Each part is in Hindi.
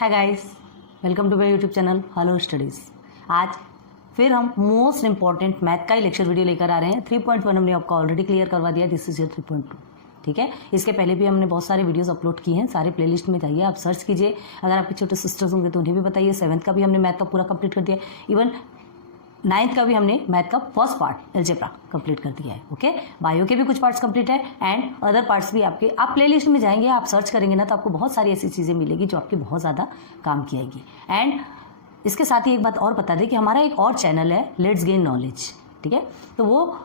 Hi guys, welcome to my YouTube channel hello studies. आज फिर हम मोस्ट इंपॉर्टेंट मैथ का ही लेक्चर वीडियो लेकर आ रहे हैं। 3.1 हमने आपको ऑलरेडी क्लियर करवा दिया, दिस इज योर 3.2। ठीक है, इसके पहले भी हमने बहुत सारे वीडियोस अपलोड किए हैं, सारे प्लेलिस्ट में जाइए, आप सर्च कीजिए। अगर आपके छोटे सिस्टर्स होंगे तो उन्हें भी बताइए। 7th का भी हमने मैथ का पूरा कंप्लीट कर दिया, इवन 9th का भी हमने मैथ का फर्स्ट पार्ट अलजेब्रा कंप्लीट कर दिया है। ओके, बायो के भी कुछ पार्ट्स कंप्लीट है एंड अदर पार्ट्स भी आपके, आप प्लेलिस्ट में जाएंगे, आप सर्च करेंगे ना तो आपको बहुत सारी ऐसी चीज़ें मिलेगी जो आपकी बहुत ज़्यादा काम की आएगी। एंड इसके साथ ही एक बात और बता दें कि हमारा एक और चैनल है लेट्स गेन नॉलेज। ठीक है, तो वो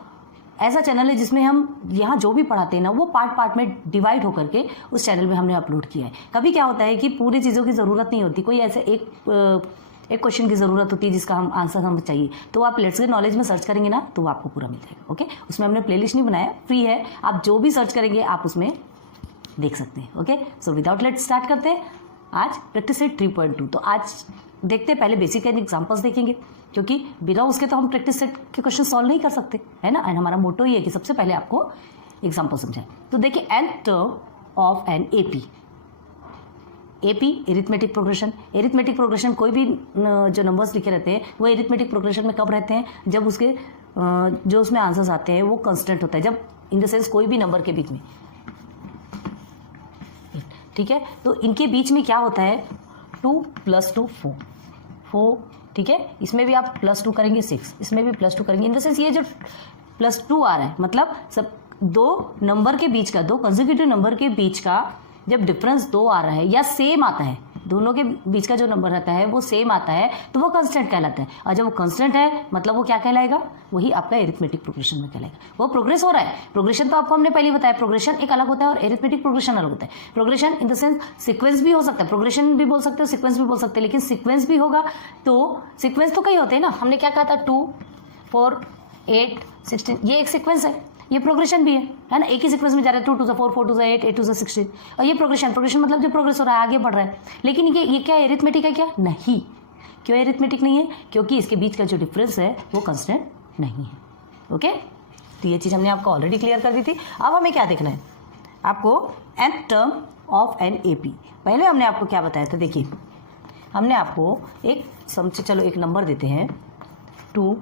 ऐसा चैनल है जिसमें हम यहाँ जो भी पढ़ाते हैं ना वो पार्ट पार्ट में डिवाइड होकर के उस चैनल में हमने अपलोड किया है। कभी क्या होता है कि पूरी चीज़ों की ज़रूरत नहीं होती, कोई ऐसे एक क्वेश्चन की ज़रूरत होती है जिसका हम आंसर हमें चाहिए, तो आप लेट्स गेन नॉलेज में सर्च करेंगे ना तो वो आपको पूरा मिल जाएगा। ओके, उसमें हमने प्लेलिस्ट नहीं बनाया, फ्री है, आप जो भी सर्च करेंगे आप उसमें देख सकते हैं। Okay, so without let start करते हैं आज प्रैक्टिस सेट 3.2। तो आज देखते हैं, पहले बेसिक एंड एग्जाम्पल्स देखेंगे क्योंकि बिना उसके तो हम प्रैक्टिस सेट के क्वेश्चन सॉल्व नहीं कर सकते, है ना। एंड हमारा मोटो ये है कि सबसे पहले आपको एग्जाम्पल समझाएं। तो देखिए, nth term of an AP arithmetic progression. Arithmetic progression कोई भी जो नंबर्स लिखे रहते हैं वो एरिथमेटिक प्रोग्रेशन में कब रहते हैं, जब उसके जो उसमें आंसर्स आते हैं वो कांस्टेंट होता है, जब इन द सेंस कोई भी नंबर के बीच में। ठीक है, तो इनके बीच में क्या होता है, 2 + 2 4। ठीक है, इसमें भी आप +2 करेंगे 6, इसमें भी +2 करेंगे। इन द सेंस ये जो +2 आ रहा है मतलब सब दो नंबर के बीच का, दो कंसेक्यूटिव नंबर के बीच का जब डिफरेंस 2 आ रहा है या सेम आता है, दोनों के बीच का जो नंबर रहता है वो सेम आता है तो वो कांस्टेंट कहलाता है। और जब वो कांस्टेंट है मतलब वो क्या कहलाएगा, वही आपका एरिथमेटिक प्रोग्रेशन में कहलाएगा। वो प्रोग्रेस हो रहा है। प्रोग्रेशन तो आपको हमने पहले बताया, प्रोग्रेशन एक अलग होता है और एरिथमेटिक प्रोग्रेशन अलग होता है। Progression in the sense sequence भी हो सकता है, प्रोग्रेशन भी बोल सकते हो, सीक्वेंस भी बोल सकते हैं, लेकिन सीक्वेंस भी होगा तो सीक्वेंस तो कई होते हैं ना। हमने क्या कहा था, 2 4 8 16, ये एक सीक्वेंस है, ये प्रोग्रेशन भी है ना। एक ही सीक्वेंस में जा रहा है, 2 to the 4 4 to the 8 8 to the 16, और ये प्रोग्रेशन मतलब जो प्रोग्रेस हो रहा है, आगे बढ़ रहा है। लेकिन ये क्या एरिथमेटिक है क्या? नहीं। क्यों एरिथमेटिक नहीं है? क्योंकि इसके बीच का जो डिफरेंस है वो कांस्टेंट नहीं है। ओके, तो ये चीज़ हमने आपको ऑलरेडी क्लियर कर दी थी। अब हमें क्या देखना है, आपको nth term of an AP. पहले हमने आपको क्या बताया था, देखिए हमने आपको एक समझे, चलो एक नंबर देते हैं 2,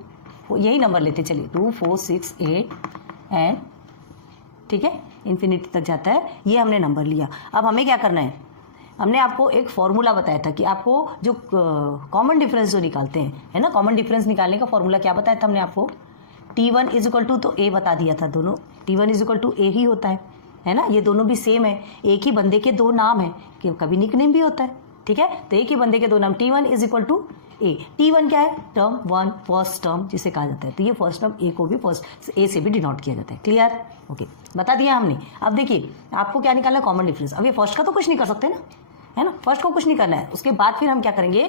यही नंबर लेते चलिए 2 4 6 8 एंड ठीक है इन्फिनिटी तक जाता है, ये हमने नंबर लिया। अब हमें क्या करना है, हमने आपको एक फॉर्मूला बताया था कि आपको जो कॉमन डिफरेंस जो निकालते हैं, है ना, कॉमन डिफरेंस निकालने का फॉर्मूला क्या बताया था हमने आपको, T1 = तो A बता दिया था। दोनों T1 = A ही होता है ना, ये दोनों भी सेम है। एक ही बंदे के दो नाम है, कि कभी निकनेम भी होता है। ठीक है, तो एक ही बंदे के दो नाम, T1 = A। T1 क्या है, टर्म 1, फर्स्ट टर्म जिसे कहा जाता है। तो ये फर्स्ट टर्म A को भी फर्स्ट A से भी डिनोट किया जाता है। क्लियर? ओके, बता दिया हमने। अब देखिए आपको क्या निकालना है, कॉमन डिफरेंस। अब ये फर्स्ट का तो कुछ नहीं कर सकते ना, है ना, फर्स्ट को कुछ नहीं करना है। उसके बाद फिर हम क्या करेंगे,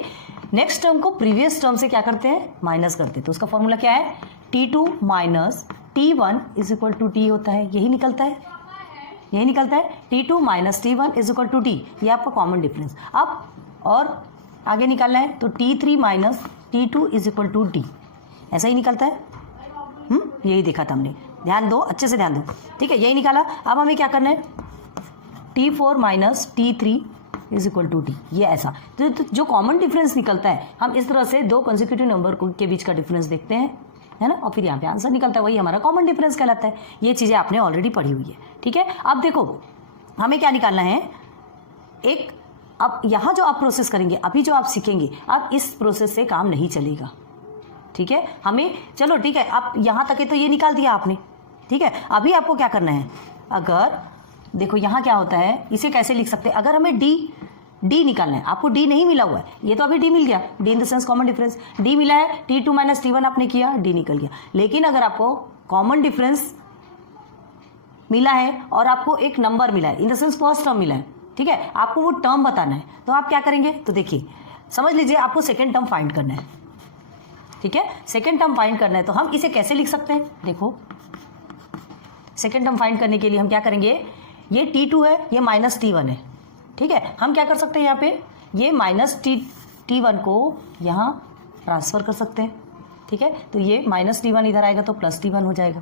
नेक्स्ट टर्म को प्रीवियस टर्म से क्या करते हैं, माइनस करते हैं। तो उसका फॉर्मूला क्या है, T2 - T1 = T होता है, यही निकलता है, यही निकलता है। T2 - T1 = T, ये आपका कॉमन डिफरेंस। अब और आगे निकालना है तो T3 - T2 = D, ऐसा ही निकलता है। यही देखा था हमने, ध्यान दो, अच्छे से ध्यान दो। ठीक है, यही निकाला। अब हमें क्या करना है, T4 - T3 = D, ये ऐसा। तो जो कॉमन डिफरेंस निकलता है, हम इस तरह से दो कंसेक्यूटिव नंबर के बीच का डिफरेंस देखते हैं, है ना, और फिर यहाँ पे आंसर निकलता है, वही हमारा कॉमन डिफरेंस कहलाता है। ये चीज़ें आपने ऑलरेडी पढ़ी हुई है। ठीक है, अब देखो हमें क्या निकालना है, एक, अब यहाँ जो आप प्रोसेस करेंगे, अभी जो आप सीखेंगे, अब इस प्रोसेस से काम नहीं चलेगा। ठीक है, हमें, चलो ठीक है, आप यहाँ तक है तो ये निकाल दिया आपने। ठीक है, अभी आपको क्या करना है, अगर देखो यहाँ क्या होता है, इसे कैसे लिख सकते हैं, अगर हमें डी निकालना है, आपको डी नहीं मिला हुआ है, ये तो अभी डी मिल गया, D in the sense common difference, D मिला है, T2 - T1 आपने किया, डी निकल गया। लेकिन अगर आपको कॉमन डिफरेंस मिला है और आपको एक नंबर मिला है, इन द सेंस फर्स्ट टर्म मिला है, ठीक है, आपको वो टर्म बताना है, तो आप क्या करेंगे, तो देखिए समझ लीजिए आपको सेकेंड टर्म फाइंड करना है। ठीक है, सेकेंड टर्म फाइंड करना है, तो हम इसे कैसे लिख सकते हैं, देखो सेकेंड टर्म फाइंड करने के लिए हम क्या करेंगे, ये T2 है, ये -T1 है। ठीक है, हम क्या कर सकते हैं, यहाँ पे ये -T1 को यहाँ ट्रांसफर कर सकते हैं। ठीक है, तो ये -T1 इधर आएगा तो +T1 हो जाएगा।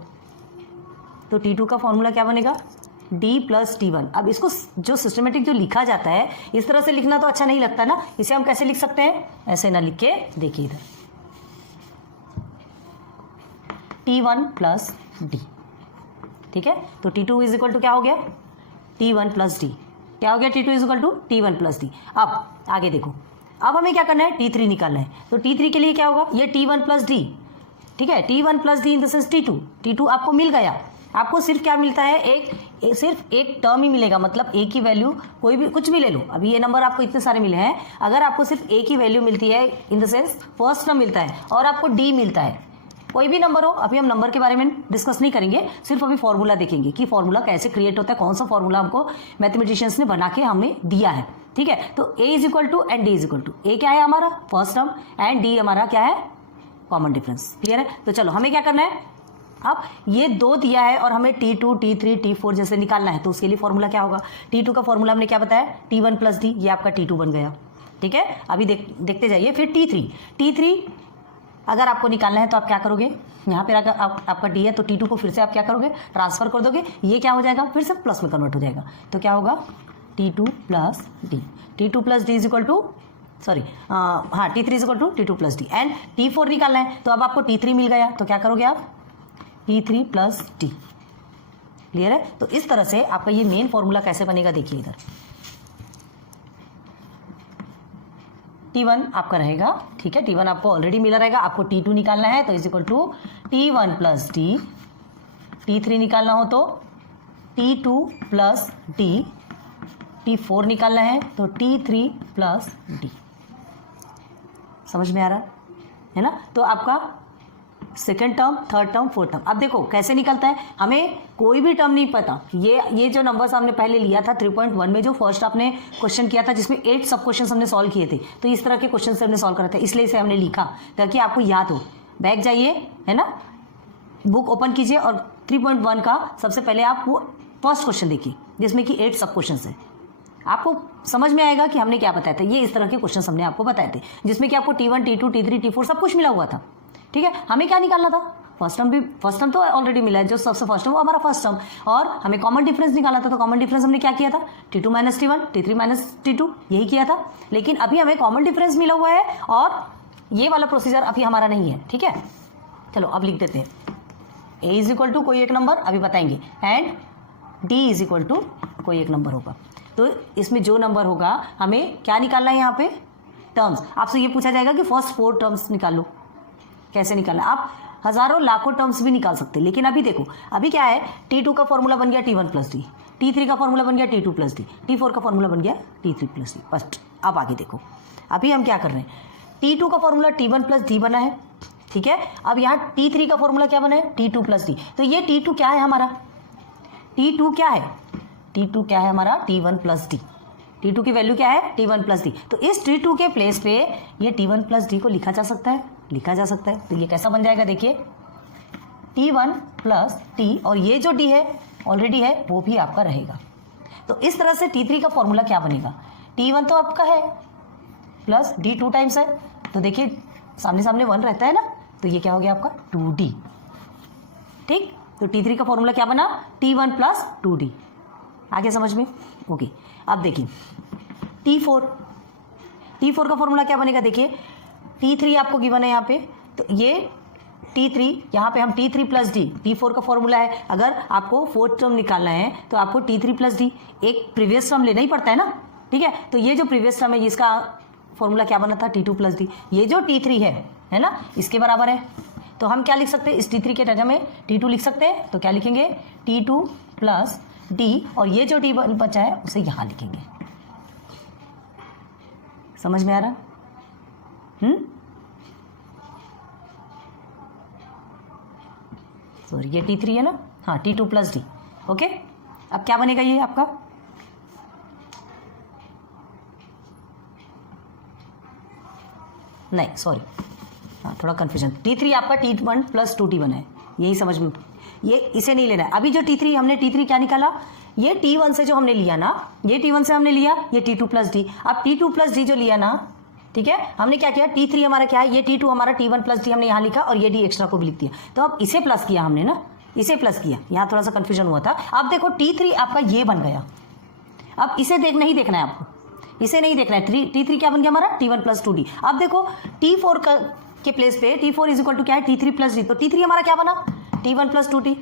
तो T2 का फॉर्मूला क्या बनेगा, डी प्लस T1। अब इसको जो सिस्टमेटिक जो लिखा जाता है इस तरह से लिखना तो अच्छा नहीं लगता ना, इसे हम कैसे लिख सकते हैं, ऐसे ना लिख के देखिए इधर T1 प्लस डी, ठीक है। तो T2 इज इक्वल टू क्या हो गया, T1 प्लस डी, क्या हो गया, T2 is equal to T1 plus d. अब आगे देखो, अब हमें क्या करना है, T3 निकालना है। तो T3 के लिए क्या होगा, ये T1 प्लस डी, ठीक है, T1 plus D in the sense T2 आपको मिल गया। आपको सिर्फ क्या मिलता है, सिर्फ एक टर्म ही मिलेगा, मतलब एक ही वैल्यू, कोई भी कुछ भी ले लो। अभी ये नंबर आपको इतने सारे मिले हैं, अगर आपको सिर्फ एक ही वैल्यू मिलती है इन द सेंस फर्स्ट टर्म मिलता है और आपको डी मिलता है, कोई भी नंबर हो, अभी हम नंबर के बारे में डिस्कस नहीं करेंगे, सिर्फ अभी फॉर्मूला देखेंगे कि फॉर्मूला कैसे क्रिएट होता है, कौन सा फॉर्मूला हमको मैथमेटिशियंस ने बना के हमें दिया है, ठीक है। तो A is equal to and D is equal to, A क्या है हमारा फर्स्ट टर्म एंड डी हमारा क्या है कॉमन डिफरेंस, क्लियर है। तो चलो हमें क्या करना है, अब ये दो दिया है और हमें T2, T3, T4 जैसे निकालना है, तो उसके लिए फॉर्मूला क्या होगा, T2 का फॉर्मूला हमने क्या बताया, T1 प्लस डी, ये आपका T2 बन गया, ठीक है। अभी देखते जाइए। फिर T3 अगर आपको निकालना है तो आप क्या करोगे, यहाँ पे अगर आपका डी है तो T2 को फिर से आप क्या करोगे, ट्रांसफर कर दोगे, ये क्या हो जाएगा, फिर से प्लस में कन्वर्ट हो जाएगा। तो क्या होगा, T2 plus d, T2 plus d is equal to T3 is equal to T2 plus d. And T4 निकालना है, तो अब आपको T3 मिल गया, तो क्या करोगे आप, T3 प्लस डी, क्लियर है। तो इस तरह से आपका ये मेन फॉर्मूला कैसे बनेगा, देखिए इधर T1 आपका रहेगा, ठीक है, T1 आपको ऑलरेडी मिला रहेगा, आपको T2 निकालना है तो is equal to T1 plus d, T3 निकालना हो तो T2 प्लस डी, T4 निकालना है तो T3 प्लस डी। समझ में आ रहा है ना। तो आपका second term, third term, fourth term. अब देखो कैसे निकलता है, हमें कोई भी टर्म नहीं पता, ये जो नंबर्स हमने पहले लिया था 3.1 में, जो फर्स्ट आपने क्वेश्चन किया था जिसमें 8 सब क्वेश्चन हमने सॉल्व किए थे, तो इस तरह के क्वेश्चन से हमने सॉल्व करा था, इसलिए इसे हमने लिखा ताकि आपको याद हो। बैक जाइए, है ना, बुक ओपन कीजिए और 3.1 का सबसे पहले आप वो फर्स्ट क्वेश्चन देखिए जिसमें कि 8 सब क्वेश्चन है, आपको समझ में आएगा कि हमने क्या बताया था। ये इस तरह के क्वेश्चन हमने आपको बताए थे जिसमें कि आपको T1, T2, T3, T4 सब कुछ मिला हुआ था, ठीक है। हमें क्या निकालना था, फर्स्ट टर्म तो ऑलरेडी मिला है, जो सबसे फर्स्ट टर्म वो हमारा फर्स्ट टर्म, और हमें कॉमन डिफरेंस निकालना था। तो कॉमन डिफरेंस हमने क्या किया था, T2 minus T1, T3 minus T2, यही किया था। लेकिन अभी हमें कॉमन डिफरेंस मिला हुआ है और ये वाला प्रोसीजर अभी हमारा नहीं है, ठीक है। चलो अब लिख देते हैं, A इज इक्वल टू कोई एक नंबर अभी बताएंगे, and D is equal to कोई एक नंबर होगा। तो इसमें जो नंबर होगा हमें क्या निकालना है, यहाँ पे टर्म्स। आपसे ये पूछा जाएगा कि फर्स्ट 4 टर्म्स निकाल लो, कैसे निकालना, आप हजारों लाखों टर्म्स भी निकाल सकते हैं। लेकिन अभी देखो, अभी क्या है, T2 का फॉर्मूला बन गया T1 प्लस डी, T3 का फॉर्मूला बन गया T2 प्लस डी, T4 का फॉर्मूला बन गया T3 प्लस डी। फर्स्ट अब आगे देखो, अभी हम क्या कर रहे हैं, T2 का फॉर्मूला T1 प्लस डी बना है, ठीक है। अब यहाँ T3 का फॉर्मूला क्या बना है, T2 प्लस डी। तो ये T2 क्या है हमारा, T2 क्या है, T2 क्या है हमारा, T1 प्लस डी। T2 की वैल्यू क्या है, T1 प्लस डी। तो इस T2 के प्लेस पे ये T1 प्लस डी को लिखा जा सकता है, तो ये कैसा बन जाएगा, देखिए T1 प्लस टी, और ये जो D है ऑलरेडी है वो भी आपका रहेगा। तो इस तरह से T3 का फॉर्मूला क्या बनेगा, T1 तो आपका है प्लस D 2 टाइम्स है, तो देखिए सामने सामने 1 रहता है ना, तो ये क्या हो गया आपका 2D, ठीक। तो T3 का फॉर्मूला क्या बना, T1 प्लस 2D। आगे समझ में, ओके। अब देखिए T4 का फॉर्मूला क्या बनेगा, देखिए T3 आपको गिवन है यहाँ पे, तो ये T3 यहाँ पे हम T3 प्लस डी, T4 का फॉर्मूला है। अगर आपको फोर्थ टर्म निकालना है तो आपको T3 प्लस डी, एक प्रीवियस टर्म लेना ही पड़ता है ना, ठीक है। तो ये जो प्रीवियस टर्म है इसका फॉर्मूला क्या बना था, T2 प्लस डी। ये जो T3 है ना, इसके बराबर है। तो हम क्या लिख सकते हैं, इस T3 के जगह में T2 लिख सकते हैं, तो क्या लिखेंगे, T2 प्लस डी, और ये जो D बचा है उसे यहाँ लिखेंगे। समझ में आ रहा, सॉरी ये T3 है ना, हाँ T2 प्लस डी, ओके। अब क्या बनेगा ये आपका, नहीं सॉरी, हाँ थोड़ा कन्फ्यूजन, T3 आपका T1 प्लस 2T1 है, यही समझ में, ये इसे नहीं लेना है। अभी जो T3 हमने T3 क्या निकाला, ये T1 से जो हमने लिया ना, ये T1 से हमने लिया ये T2 प्लस डी। अब T2 प्लस डी जो लिया ना, ठीक है, हमने क्या किया, T3 हमारा क्या है, ये T2 हमारा T1 प्लस डी हमने यहाँ लिखा और ये D एक्स्ट्रा को भी लिख दिया। तो अब इसे प्लस किया हमने ना, इसे प्लस किया, यहाँ थोड़ा सा कंफ्यूजन हुआ था। अब देखो T3 आपका ये बन गया। अब इसे नहीं देखना है आपको, इसे नहीं देखना है। T3 क्या बन गया हमारा, T1 प्लस 2D। अब देखो T4 के प्लेस पे T4 इज इक्वल टू क्या है, T3 प्लस D। तो T3 हमारा क्या बना, T1 प्लस 2D,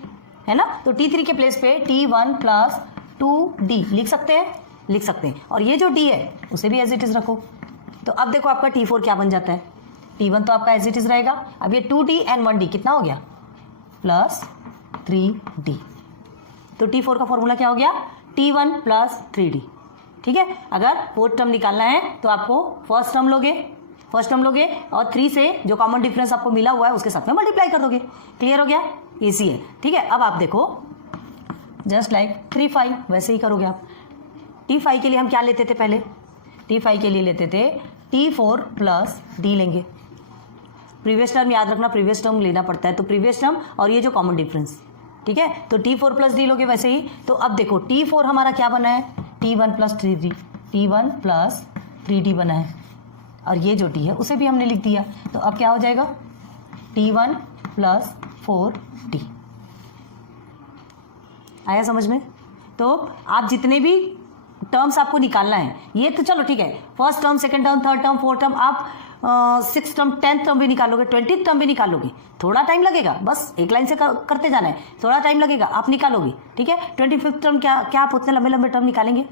है ना। तो T3 के प्लेस पे T1 प्लस 2D लिख सकते हैं, लिख सकते हैं। और ये जो D है उसे भी एज इट इज रखो। तो अब देखो आपका T4 क्या बन जाता है, T1 तो आपका एज इट इज रहेगा। अब ये 2D एंड 1D कितना हो गया, प्लस 3D। तो T4 का फॉर्मूला क्या हो गया, T1 प्लस 3D। ठीक है, अगर फोर्थ टर्म निकालना है तो आपको फर्स्ट टर्म लोगे और 3 से जो कॉमन डिफरेंस आपको मिला हुआ है उसके साथ में मल्टीप्लाई कर दोगे। क्लियर हो गया, इजी है। ठीक है, अब आप देखो जस्ट लाइक 3 5 वैसे ही करोगे आप। T5 के लिए हम क्या लेते थे पहले, T5 के लिए लेते थे T4 प्लस D लेंगे। प्रीवियस टर्म याद रखना, प्रीवियस टर्म लेना पड़ता है। तो प्रीवियस टर्म और ये जो कॉमन डिफरेंस, ठीक है। तो T4 प्लस D लोगे वैसे ही। तो अब देखो T4 हमारा क्या बना है, T1 plus 3D, T1 plus 3D बना है। और ये जो D है उसे भी हमने लिख दिया। तो अब क्या हो जाएगा, T1 प्लस 4D। आया समझ में। तो आप जितने भी टर्म्स आपको निकालना है, ये तो चलो ठीक है, first term, second term, third term, fourth term, आप 6th टर्म, 10th टर्म भी निकालोगे, 20th टर्म भी निकालोगे। थोड़ा टाइम लगेगा, बस एक लाइन से करते जाना है, थोड़ा टाइम लगेगा, आप निकालोगे। ठीक है, 25th टर्म क्या आप उतने लंबे लंबे टर्म निकालेंगे,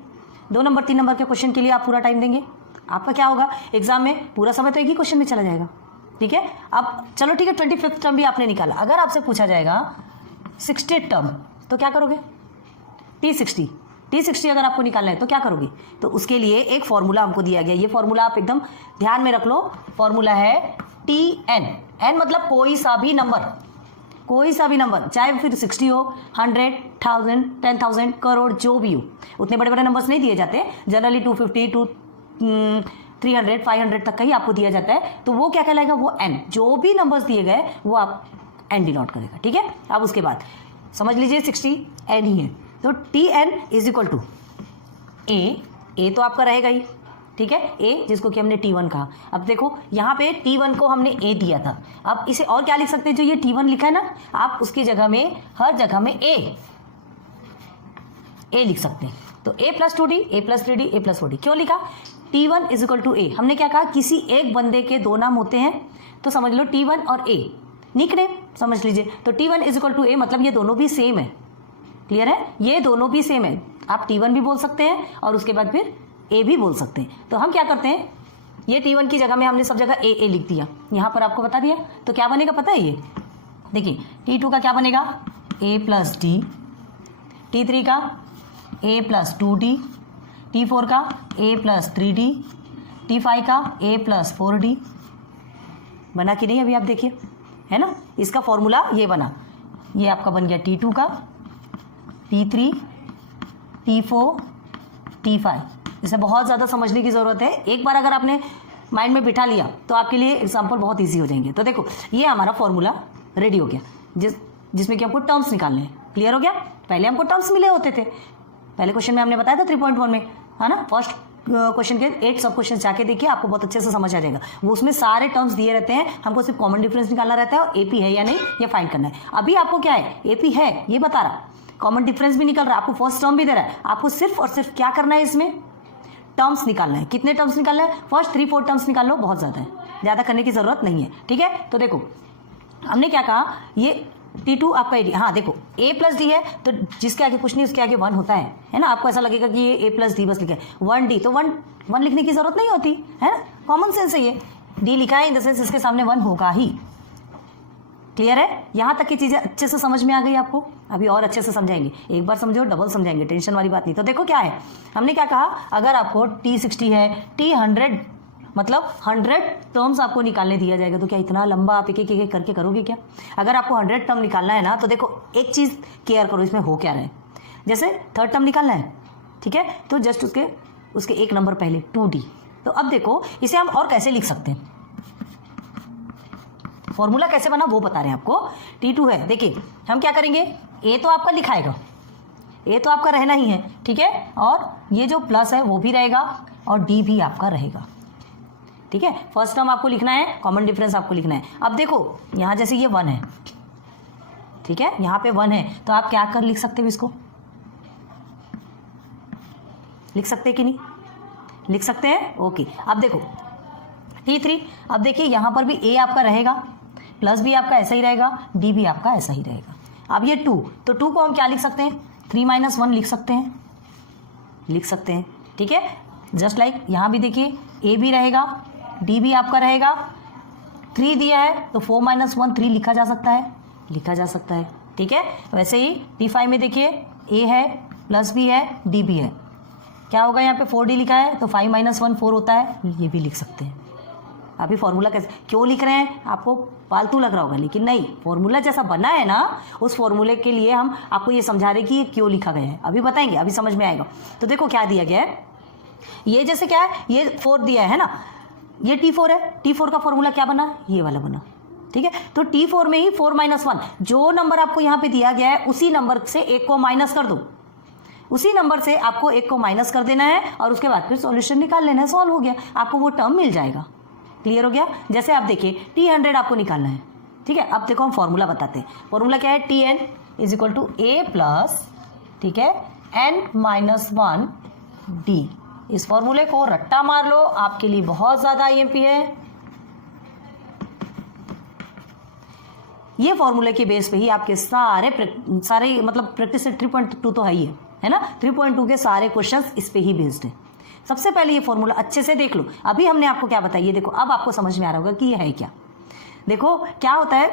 2 नंबर 3 नंबर के क्वेश्चन के लिए आप पूरा टाइम देंगे। आपका क्या होगा, एग्जाम में पूरा समय तो एक ही क्वेश्चन में चला जाएगा। ठीक है, अब चलो ठीक है, 25th टर्म भी आपने निकाला। अगर आपसे पूछा जाएगा 60th टर्म तो क्या करोगे, T60 अगर आपको निकालना है तो क्या करोगे। तो उसके लिए एक फॉर्मूला हमको दिया गया, ये फॉर्मूला आप एकदम ध्यान में रख लो। फॉर्मूला है TN, N मतलब कोई सा भी नंबर, चाहे फिर 60 हो, 100, 1000, 10,000, करोड़, जो भी हो। उतने बड़े बड़े नंबर्स नहीं दिए जाते, जनरली 250 to 300, 500 तक का ही आपको दिया जाता है। तो वो क्या कहलाएगा, वो N, जो भी नंबर्स दिए गए वो आप N डिनोट करेगा। ठीक है, अब उसके बाद समझ लीजिए 60 N ही है। तो TN इज इक्वल टू ए तो आपका रहेगा ही। ठीक है, ए जिसको कि हमने T1 कहा। अब देखो यहाँ पे T1 को हमने ए दिया था। अब इसे और क्या लिख सकते हैं, जो ये T1 लिखा है ना, आप उसकी जगह में हर जगह में ए लिख सकते हैं। तो A plus 2D, A plus 3D, A plus 4D। क्यों लिखा, T1 इज इक्वल टू ए। हमने क्या कहा, किसी एक बंदे के 2 नाम होते हैं, तो समझ लो T1 और A निकनेम समझ लीजिए। तो T1 इज इक्वल टू ए मतलब ये दोनों भी सेम है। क्लियर है, ये दोनों भी सेम है। आप T1 भी बोल सकते हैं और उसके बाद फिर A भी बोल सकते हैं। तो हम क्या करते हैं, ये T1 की जगह में हमने सब जगह A लिख दिया, यहाँ पर आपको बता दिया। तो क्या बनेगा पता है, ये देखिए T2 का क्या बनेगा, A प्लस D, T3 का A प्लस 2D, T4 का A प्लस 3D, T5 का A प्लस 4D। बना कि नहीं, अभी आप देखिए, है ना। इसका फॉर्मूला ये बना, ये आपका बन गया T2 का, T3, T4, T5। इसे बहुत ज़्यादा समझने की ज़रूरत है। एक बार अगर आपने माइंड में बिठा लिया तो आपके लिए एग्जाम्पल बहुत इजी हो जाएंगे। तो देखो ये हमारा फॉर्मूला रेडी हो गया, जिसमें कि हमको टर्म्स निकालने हैं। क्लियर हो गया, पहले हमको टर्म्स मिले होते थे, पहले क्वेश्चन में हमने बताया था 3.1 में, है ना। फर्स्ट क्वेश्चन के 8 सब क्वेश्चन जाके देखिए, आपको बहुत अच्छे से समझ आ जाएगा। वो उसमें सारे टर्म्स दिए रहते हैं, हमको सिर्फ कॉमन डिफरेंस निकालना रहता है और AP है या नहीं ये फाइंड करना है। अभी आपको क्या है, AP है ये बता रहा, कॉमन डिफरेंस भी निकल रहा है, आपको फर्स्ट टर्म भी दे रहा है। आपको सिर्फ और सिर्फ क्या करना है, इसमें टर्म्स निकालना है। कितने टर्म्स निकालना है, फर्स्ट 3-4 टर्म्स निकाल लो, बहुत ज़्यादा है, ज़्यादा करने की ज़रूरत नहीं है। ठीक है, तो देखो हमने क्या कहा, ये T2 आपका AD, हाँ देखो A प्लस D है, तो जिसके आगे कुछ नहीं उसके आगे 1 होता है ना। आपको ऐसा लगेगा कि ये A प्लस D बस लिखा है, 1D, तो 1 लिखने की ज़रूरत नहीं होती है ना, कॉमन सेंस है। ये D लिखा है इन द सेंस इसके सामने 1 होगा ही। क्लियर है, यहाँ तक की चीज़ें अच्छे से समझ में आ गई आपको। अभी और अच्छे से समझाएंगे, एक बार समझो डबल समझाएंगे, टेंशन वाली बात नहीं। तो देखो क्या है, हमने क्या कहा, अगर आपको T60 है, T100 मतलब 100 टर्म्स आपको निकालने दिया जाएगा, तो क्या इतना लंबा आप एक एक करके करोगे क्या। अगर आपको 100 टर्म निकालना है ना, तो देखो एक चीज़ केयर करो, इसमें हो क्या रहा है। जैसे थर्ड टर्म निकालना है, ठीक है, तो जस्ट उसके एक नंबर पहले 2D। तो अब देखो इसे हम और कैसे लिख सकते हैं, फॉर्मूला कैसे बना वो बता रहे हैं आपको। T2 है, देखिए हम क्या करेंगे, A तो आपका लिखाएगा, A तो आपका रहना ही है, ठीक है, और ये जो प्लस है वो भी रहेगा और D भी आपका रहेगा। ठीक है, फर्स्ट टर्म आपको लिखना है, कॉमन डिफरेंस आपको लिखना है। अब देखो यहाँ जैसे ये 1 है, ठीक है, यहाँ पे 1 है तो आप क्या कर लिख सकते हो, इसको लिख सकते हैं कि नहीं, लिख सकते हैं। ओके, अब देखो T3, अब देखिए यहाँ पर भी A आपका रहेगा, प्लस भी आपका ऐसा ही रहेगा, D भी आपका ऐसा ही रहेगा। अब ये 2, तो 2 को हम क्या लिख सकते हैं, 3 - 1 लिख सकते हैं, ठीक है। जस्ट लाइक यहाँ भी देखिए A भी रहेगा, D भी आपका रहेगा, 3 दिया है तो 4 - 1 3 लिखा जा सकता है, ठीक है। वैसे ही T5 में देखिए A है, प्लस भी है, D भी है, क्या होगा यहाँ पे 4D लिखा है तो 5 - 1 4 होता है, ये भी लिख सकते हैं। अभी फॉर्मूला कैसे क्यों लिख रहे हैं, आपको फालतू लग रहा होगा, लेकिन नहीं, फॉर्मूला जैसा बना है ना, उस फॉर्मूले के लिए हम आपको ये समझा रहे कि ये क्यों लिखा गया है, अभी बताएंगे, अभी समझ में आएगा। तो देखो क्या दिया गया है, ये जैसे क्या है, ये 4 दिया है ना, ये T4 है, T4 का फॉर्मूला क्या बना, ये वाला बना, ठीक है। तो T4 में ही 4 - 1, जो नंबर आपको यहाँ पे दिया गया है उसी नंबर से एक को माइनस कर दो, उसी नंबर से आपको एक को माइनस कर देना है और उसके बाद फिर सॉल्यूशन निकाल लेना है, सॉल्व हो गया, आपको वो टर्म मिल जाएगा। क्लियर हो गया। जैसे आप देखिए T100 आपको निकालना है, ठीक है। अब देखो हम फॉर्मूला बताते हैं, फॉर्मूला क्या है, Tn = A प्लस, ठीक है, n - 1 D। इस फॉर्मूले को रट्टा मार लो, आपके लिए बहुत ज्यादा IMP है। ये फॉर्मूले के बेस पे ही आपके सारे मतलब प्रैक्टिस से 3.2 तो है ना, 3.2 के सारे क्वेश्चंस इस पे ही बेस्ड है। सबसे पहले ये फॉर्मूला अच्छे से देख लो, अभी हमने आपको क्या बताया, ये देखो अब आपको समझ में आ रहा होगा कि ये है क्या। देखो क्या होता है,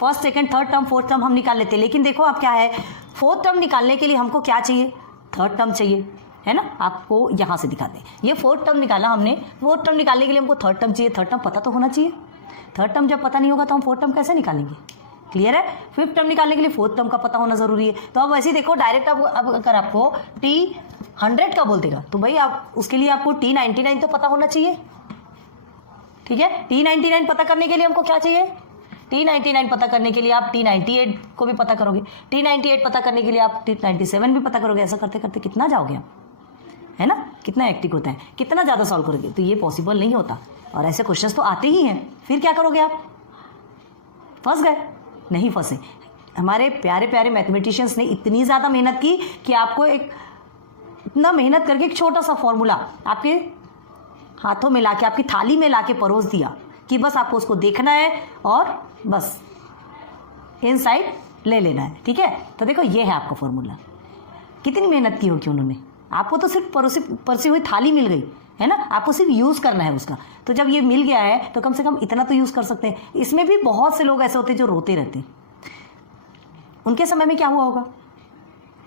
first second third term fourth term हम निकाल लेते हैं, लेकिन देखो अब क्या है, फोर्थ टर्म निकालने के लिए हमको क्या चाहिए, थर्ड टर्म चाहिए, है ना। आपको यहां से दिखा दें, ये फोर्थ टर्म निकाला हमने, फोर्थ टर्म निकालने के लिए हमको थर्ड टर्म चाहिए, थर्ड टर्म पता तो होना चाहिए। थर्ड टर्म जब पता नहीं होगा तो हम फोर्थ टर्म कैसे निकालेंगे, क्लियर है। फिफ्थ टर्म निकालने के लिए फोर्थ टर्म का पता होना जरूरी है। तो अब वैसे देखो डायरेक्ट अब अगर आपको T100 का बोल देगा तो भाई आप उसके लिए आपको T99 तो पता होना चाहिए, ठीक है। T99 पता करने के लिए हमको क्या चाहिए, T99 पता करने के लिए आप T98 को भी पता करोगे, T98 पता करने के लिए आप T97 भी पता करोगे। ऐसा करते करते कितना जाओगे आप, है ना, कितना एक्टिव होता है, कितना ज़्यादा सॉल्व करोगे, तो ये पॉसिबल नहीं होता। और ऐसे क्वेश्चंस तो आते ही हैं, फिर क्या करोगे आप, फंस गए, नहीं फंसे। हमारे प्यारे प्यारे मैथमेटिशियंस ने इतनी ज़्यादा मेहनत की कि आपको इतना मेहनत करके एक छोटा सा फॉर्मूला आपके हाथों में लाके, आपकी थाली में लाके परोस दिया कि बस आपको उसको देखना है और बस इनसाइड ले लेना है, ठीक है। तो देखो ये है आपका फॉर्मूला, कितनी मेहनत की होगी उन्होंने, आपको तो सिर्फ परसी हुई थाली मिल गई है ना, आपको सिर्फ यूज़ करना है उसका। तो जब ये मिल गया है तो कम से कम इतना तो यूज़ कर सकते हैं। इसमें भी बहुत से लोग ऐसे होते हैं जो रोते रहते हैं, उनके समय में क्या हुआ होगा,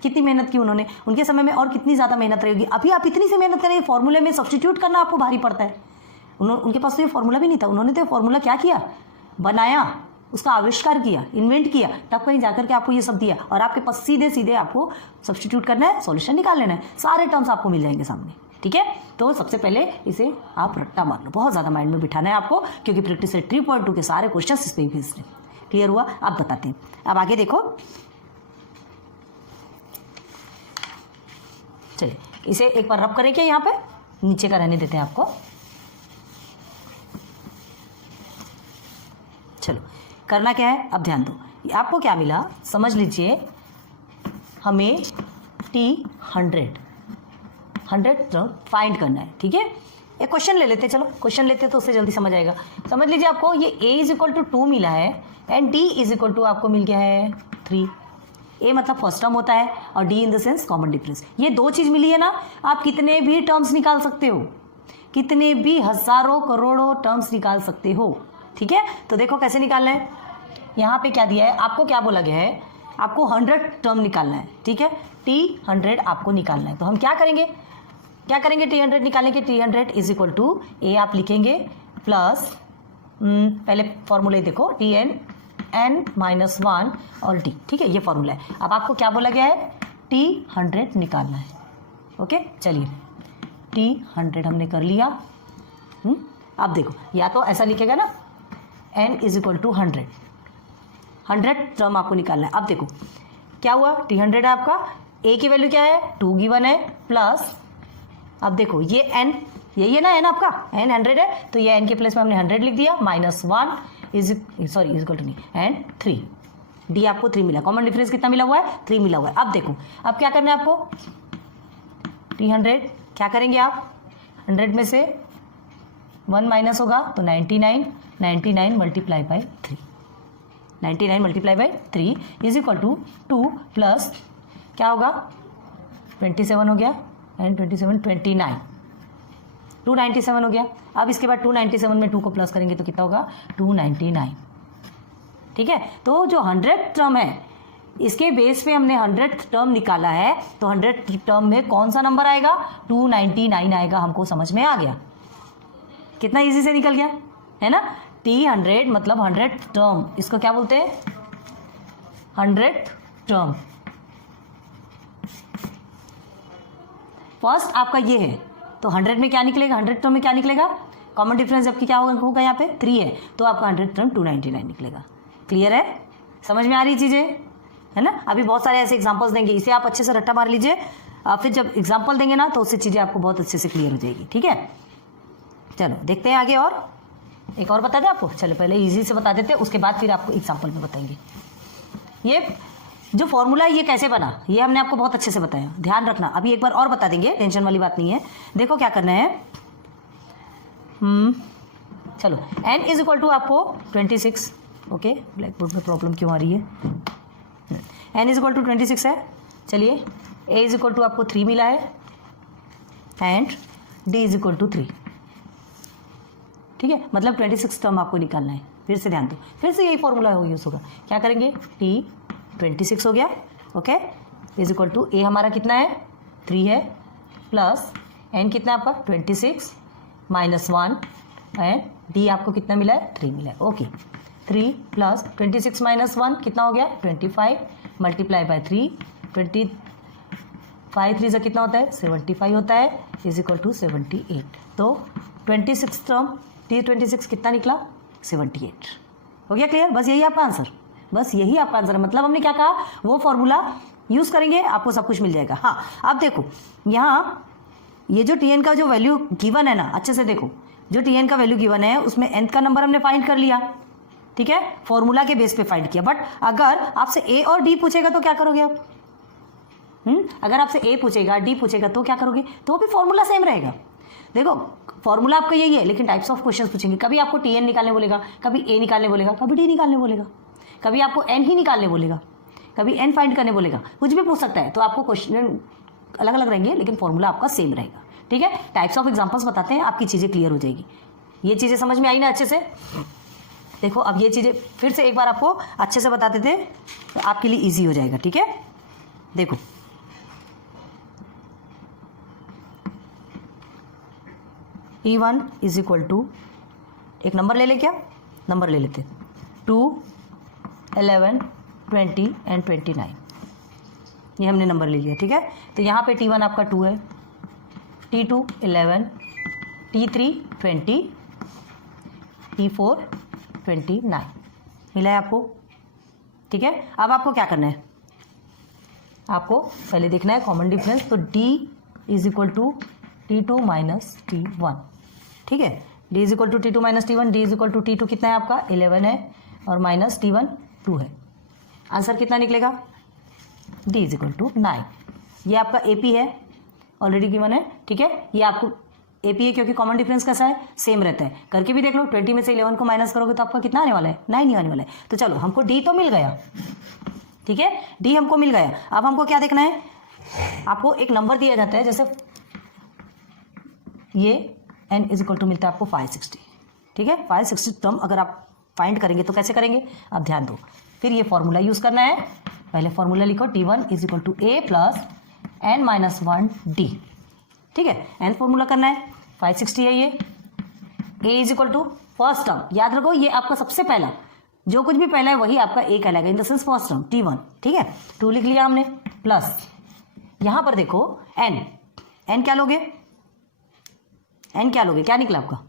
कितनी मेहनत की उन्होंने, उनके समय में और कितनी ज़्यादा मेहनत रहेगी। अभी आप इतनी सी मेहनत करेंगे, फॉर्मूले में सब्स्टिट्यूट करना आपको भारी पड़ता है। उनके पास तो ये फॉर्मूला भी नहीं था, उन्होंने तो फॉर्मूला क्या किया, बनाया, उसका आविष्कार किया, इन्वेंट किया, तब कहीं जाकर के आपको ये सब दिया और आपके पास सीधे सीधे आपको सब्स्टिट्यूट करना है, सॉल्यूशन निकाल लेना है, सारे टर्म्स आपको मिल जाएंगे सामने, ठीक है। तो सबसे पहले इसे आप रट्टा मार लो, बहुत ज़्यादा माइंड में बिठाना है आपको, क्योंकि प्रैक्टिस से 3.2 के सारे क्वेश्चन इस पर ही बेस्ड है। क्लियर हुआ, आप बताते हैं। अब आगे देखो, चलिए इसे एक बार रब करें क्या, यहाँ पे नीचे का रहने देते हैं आपको। चलो करना क्या है, अब ध्यान दो, आपको क्या मिला समझ लीजिए। हमें T100 फाइंड करना है, ठीक है। एक क्वेश्चन ले लेते, चलो क्वेश्चन लेते तो उससे जल्दी समझ आएगा। समझ लीजिए आपको ये A = 2 मिला है एंड D = आपको मिल गया है 3। A मतलब फर्स्ट टर्म होता है और D in the sense common difference. ये दो चीज मिली है ना, आप कितने भी टर्म्स निकाल सकते हो, कितने भी हजारों करोड़ों टर्म्स निकाल सकते हो, ठीक है। तो देखो कैसे निकालना है, यहाँ पे क्या दिया है, आपको क्या बोला गया है, आपको 100 टर्म निकालना है, ठीक है। T100 आपको निकालना है, तो हम क्या करेंगे T100 निकालने के, T100 = A आप लिखेंगे प्लस, पहले फॉर्मूले देखो, Tn n-1 और D, ठीक है, ये फॉर्मूला है। अब आपको क्या बोला गया है, T100 निकालना है, ओके। चलिए T100 हमने कर लिया। अब देखो, या तो ऐसा लिखेगा ना, n = 100 टर्म आपको निकालना है। अब देखो क्या हुआ, T100 आपका, A की वैल्यू क्या है, 2 गिवन है, प्लस अब देखो ये n, यही है ना n आपका, n 100 है, तो ये n के प्लेस में हमने 100 लिख दिया, -1 इज इक्वल टू नहीं एंड 3, डी आपको 3 मिला, कॉमन डिफरेंस कितना मिला हुआ है 3 मिला हुआ है। अब देखो अब क्या करना है आपको, 300 क्या करेंगे आप, 100 में से 1 माइनस होगा तो 99, 99 multiply by 3, 99 multiply by 3 is equal to 2 plus क्या होगा 27 हो गया एंड 27 29, 297 हो गया। अब इसके बाद 297 में 2 को प्लस करेंगे तो कितना होगा 299, ठीक है। तो जो 100 टर्म है इसके बेस पे हमने 100 टर्म निकाला है, तो 100 टर्म में कौन सा नंबर आएगा 299 आएगा, हमको समझ में आ गया, कितना इजी से निकल गया है ना। T100 मतलब 100 टर्म, इसको क्या बोलते हैं 100 टर्म। फर्स्ट आपका ये है तो 100 में क्या निकलेगा, 100 टर्म में क्या निकलेगा, कॉमन डिफरेंस जबकि क्या होगा यहाँ पे 3 है तो आपका 100 टर्म 299 निकलेगा। क्लियर है, समझ में आ रही चीजें है ना। अभी बहुत सारे ऐसे एग्जांपल्स देंगे, इसे आप अच्छे से रट्टा मार लीजिए, फिर जब एग्जांपल देंगे ना तो उससे चीजें आपको बहुत अच्छे से क्लियर हो जाएगी, ठीक है। चलो देखते हैं आगे, और एक और बता दें आपको, चलो पहले इजी से बता देते हैं उसके बाद फिर आपको एग्जांपल में बताएंगे। ये जो फॉर्मूला है ये कैसे बना ये हमने आपको बहुत अच्छे से बताया, ध्यान रखना। अभी एक बार और बता देंगे, टेंशन वाली बात नहीं है। देखो क्या करना है, चलो n इज इक्वल टू आपको 26, ओके ब्लैक बोर्ड में प्रॉब्लम क्यों आ रही है, n इज इक्वल टू 26 है। चलिए a इज इक्वल टू आपको 3 मिला है and d is equal to 3, ठीक है, मतलब 26 टर्म आपको निकालना है। फिर से ध्यान दो, फिर से यही फॉर्मूला यूज होगा, क्या करेंगे t 26 हो गया, okay is equal to a हमारा कितना है 3 है, प्लस n कितना है आपका 26 माइनस 1 एंड d आपको कितना मिला है 3 मिला है, ओके 3 प्लस 26 माइनस 1 कितना हो गया 25 मल्टीप्लाई बाय 3, 25 3 से कितना होता है 75 होता है, इज इक्वल टू 78। तो 26 टर्म T26 कितना निकला 78, हो गया क्लियर। बस यही आपका आंसर, बस यही आपका आंसर है। मतलब हमने क्या कहा, वो फॉर्मूला यूज करेंगे आपको सब कुछ मिल जाएगा। हाँ अब देखो यहाँ ये जो Tn का जो वैल्यू गिवन है ना, अच्छे से देखो, जो Tn का वैल्यू गिवन है उसमें nth का नंबर हमने फाइंड कर लिया, ठीक है, फॉर्मूला के बेस पे फाइंड किया। बट अगर आपसे a और d पूछेगा तो क्या करोगे आप, अगर आपसे a पूछेगा d पूछेगा तो क्या करोगे, तो भी फॉर्मूला सेम रहेगा। देखो फॉर्मूला आपका यही है, लेकिन टाइप्स ऑफ क्वेश्चन पूछेंगे, कभी आपको Tn निकालने बोलेगा, कभी a निकालने बोलेगा, कभी d निकालने बोलेगा, कभी आपको n ही निकालने बोलेगा, कभी n फाइंड करने बोलेगा, कुछ भी पूछ सकता है। तो आपको क्वेश्चन अलग अलग रहेंगे लेकिन फॉर्मूला आपका सेम रहेगा, ठीक है। टाइप्स ऑफ एग्जांपल्स बताते हैं, आपकी चीज़ें क्लियर हो जाएगी। ये चीज़ें समझ में आई ना अच्छे से। देखो अब ये चीज़ें फिर से एक बार आपको अच्छे से बता देते तो आपके लिए ईजी हो जाएगा, ठीक है। देखो T1 इज इक्वल टू, एक नंबर ले ले, क्या नंबर ले लेते 2 11 20 एंड 29, ये हमने नंबर ले लिया, ठीक है। तो यहाँ पे T1 आपका 2 है, T2 11, T3 20, T4 29 मिला है आपको, ठीक है। अब आपको क्या करना है, आपको पहले देखना है कॉमन डिफरेंस, तो D is equal to T2 minus T1, ठीक है। D is equal to T2 minus T1, D is equal to T2 कितना है आपका 11 है और माइनस T1 2 है। आंसर कितना निकलेगा D इज इक्वल टू 9। ये आपका AP है, ऑलरेडी गिवन है, ठीक है। ये आपको AP है क्योंकि कॉमन डिफरेंस कैसा है सेम रहता है, करके भी देख लो। 20 में से 11 को माइनस करोगे तो आपका कितना आने वाला है 9 ही आने वाला है। तो चलो हमको D तो मिल गया, ठीक है, D हमको मिल गया। अब हमको क्या देखना है, आपको एक नंबर दिया जाता है, जैसे ये n इज इक्वल टू मिलता है आपको 560, ठीक है। 560 टर्म अगर आप फाइंड करेंगे तो कैसे करेंगे, आप ध्यान दो। फिर ये फॉर्मूला यूज करना है, पहले फॉर्मूला लिखो T1 is equal to a plus n minus 1 d, ठीक है। n फॉर्मूला करना है, 560 है ये, a is equal to first term, याद रखो ये आपका सबसे पहला, जो कुछ भी पहला है वही आपका a कहलाएगा, इन the sense first term T1, ठीक है। 2 लिख लिया हमने, प्लस यहां पर देखो n क्या लोगे, n क्या लोगे, क्या निकला आपका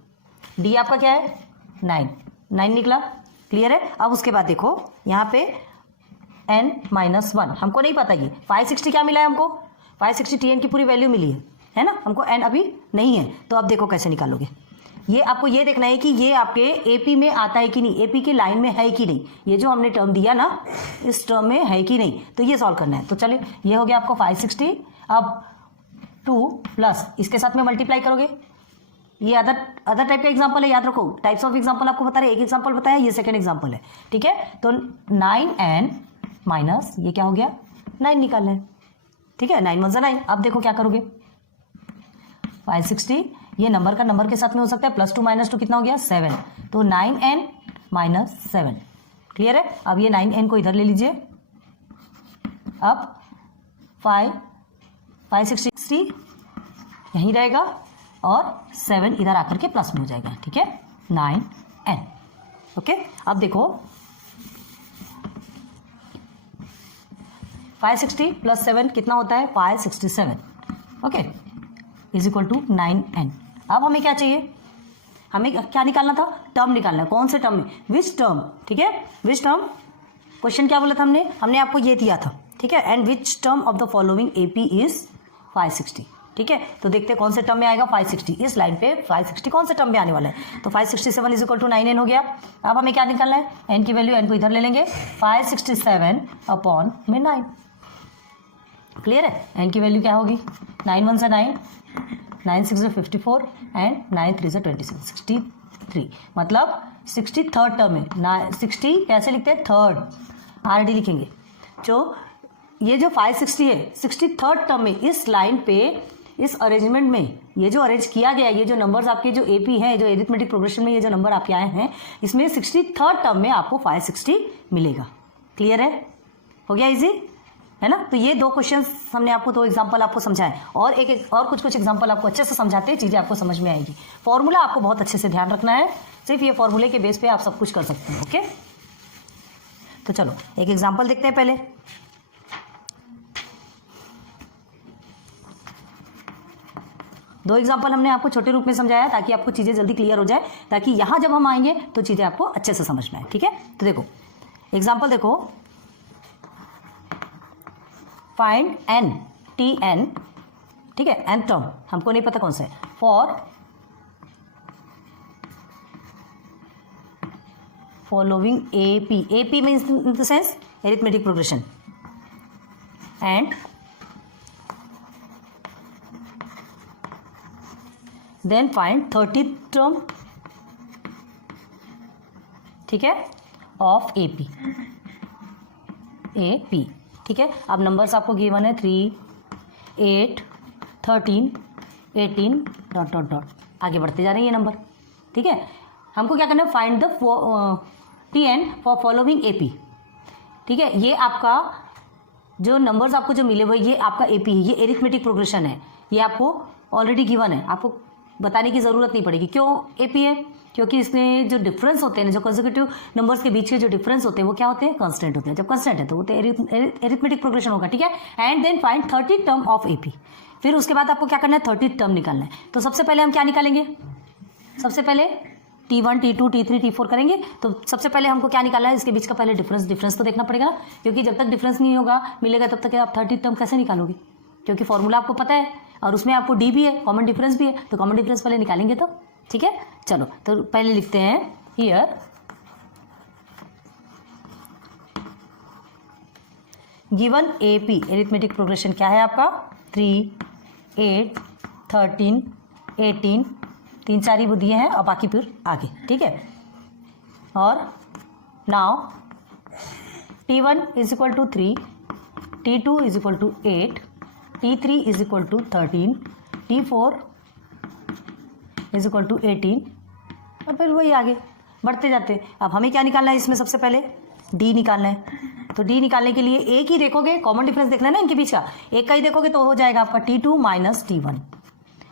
d आपका क्या है 9 निकला, क्लियर है। अब उसके बाद देखो यहाँ पे n माइनस 1 हमको नहीं पता, ये 560 क्या मिला है हमको, 560 Tn की पूरी वैल्यू मिली है ना, हमको n अभी नहीं है। तो अब देखो कैसे निकालोगे, ये आपको ये देखना है कि ये आपके एपी में आता है कि नहीं, एपी के लाइन में है कि नहीं, ये जो हमने टर्म दिया ना इस टर्म में है कि नहीं, तो ये सॉल्व करना है। तो चलिए ये हो गया आपको 560। अब 2 प्लस इसके साथ में मल्टीप्लाई करोगे, ये अदर टाइप का एग्जांपल है, याद रखो टाइप्स ऑफ एग्जांपल आपको बता रहे, एक एग्जांपल बताया, ये सेकंड एग्जांपल है, ठीक है। तो 9n माइनस ये क्या हो गया 9 निकालना है, ठीक है, 9 1 9। अब देखो क्या करोगे 560 ये नंबर का नंबर के साथ में हो सकता है, +2 -2 कितना हो गया 7, तो 9n माइनस 7, क्लियर है। अब ये 9n को इधर ले लीजिए, अब 560 यहीं रहेगा और 7 इधर आकर के प्लस में हो जाएगा, ठीक है 9n। ओके, अब देखो 560 + 7 कितना होता है 567, okay, is equal to 9n। अब हमें क्या चाहिए, हमें क्या निकालना था, टर्म निकालना है। कौन से टर्म में, विच टर्म, ठीक है, विच टर्म, क्वेश्चन क्या बोला था हमने आपको ये दिया था, ठीक है, and which term of the following AP is 560, ठीक है। तो देखते हैं कौन से टर्म में आएगा 560, इस लाइन पे 560 कौन से टर्म में आने वाला है, तो 567 इज इक्वल टू 9n हो गया। अब हमें क्या निकालना है, n की वैल्यू, n को इधर ले लेंगे, 567/9, क्लियर है। n की वैल्यू क्या होगी, 9 1 से 9, 9 6 से 54 एंड 9 3 से 26, 63, मतलब 63rd टर्म में 60 कैसे लिखते हैं, थर्ड RD लिखेंगे। जो ये जो 560 है 63rd टर्म में इस लाइन पे, इस अरेंजमेंट में, ये जो अरेंज किया गया है, ये जो नंबर्स आपके जो एपी हैं, जो एरिथमेटिक प्रोग्रेशन में ये जो नंबर आपके आए हैं, इसमें 63rd टर्म में आपको 560 मिलेगा, क्लियर है, हो गया इजी, है ना। तो ये दो क्वेश्चंस हमने आपको, दो एग्जांपल आपको समझाए, और और कुछ एग्जांपल आपको अच्छे से समझाते हैं, चीज़ें आपको समझ में आएगी। फॉर्मूला आपको बहुत अच्छे से ध्यान रखना है, सिर्फ ये फॉर्मूले के बेस पे आप सब कुछ कर सकते हैं, ओके। तो चलो एक एग्जांपल देखते हैं पहले। दो एग्जांपल हमने आपको छोटे रूप में समझाया ताकि आपको चीज़ें जल्दी क्लियर हो जाए, ताकि यहाँ जब हम आएंगे तो चीज़ें आपको अच्छे से समझ में आए, ठीक है। तो देखो एग्जांपल देखो, फाइंड n tn, ठीक है, n टर्म हमको नहीं पता कौन सा है, for following AP, AP means in the sense arithmetic progression, and then find 30th term, ठीक है, ऑफ AP, ठीक है। अब नंबर्स आपको गिवन है 3 8 13 18 ... आगे बढ़ते जा रहे हैं ये नंबर, ठीक है। हमको क्या करना है, find the TN for following AP, ठीक है। ये आपका जो नंबर्स आपको जो मिले हुए, ये आपका AP है, ये एरिथमेटिक प्रोग्रेशन है, ये आपको ऑलरेडी गिवन है, आपको बताने की ज़रूरत नहीं पड़ेगी। क्यों AP है, क्योंकि इसमें जो डिफरेंस होते हैं, जो कंसेक्यूटिव नंबर्स के बीच के जो डिफरेंस होते हैं वो क्या होते हैं, कांस्टेंट होते हैं। जब कांस्टेंट है तो वो एरिथमेटिक प्रोग्रेशन होगा, ठीक है। And then find 30th term of AP, फिर उसके बाद आपको क्या करना है, 30th टर्म निकालना है। तो सबसे पहले हम क्या निकालेंगे, सबसे पहले T1 T2 T3 T4 करेंगे। तो सबसे पहले हमको क्या निकालना है, इसके बीच का पहले डिफरेंस तो देखना पड़ेगा, क्योंकि जब तक डिफरेंस नहीं होगा मिलेगा तब तक आप 30th टर्म कैसे निकालोगे, क्योंकि फॉर्मूला आपको पता है और उसमें आपको D भी है, कॉमन डिफरेंस भी है, तो कॉमन डिफरेंस पहले निकालेंगे तो, ठीक है। चलो तो पहले लिखते हैं here given AP arithmetic progression क्या है आपका, 3 8 13 18, 3 4 ही वो दिए हैं और बाकी फिर आगे, ठीक है। और now T1 is equal to 3, T2 is equal to 8, T3 is equal to 13, T4 is equal to 18, और फिर वही आगे बढ़ते जाते। अब हमें क्या निकालना है, इसमें सबसे पहले D निकालना है। तो D निकालने के लिए एक ही देखोगे, कॉमन डिफरेंस देखना है ना इनके बीच का, एक का ही देखोगे तो हो जाएगा आपका T2 माइनस T1।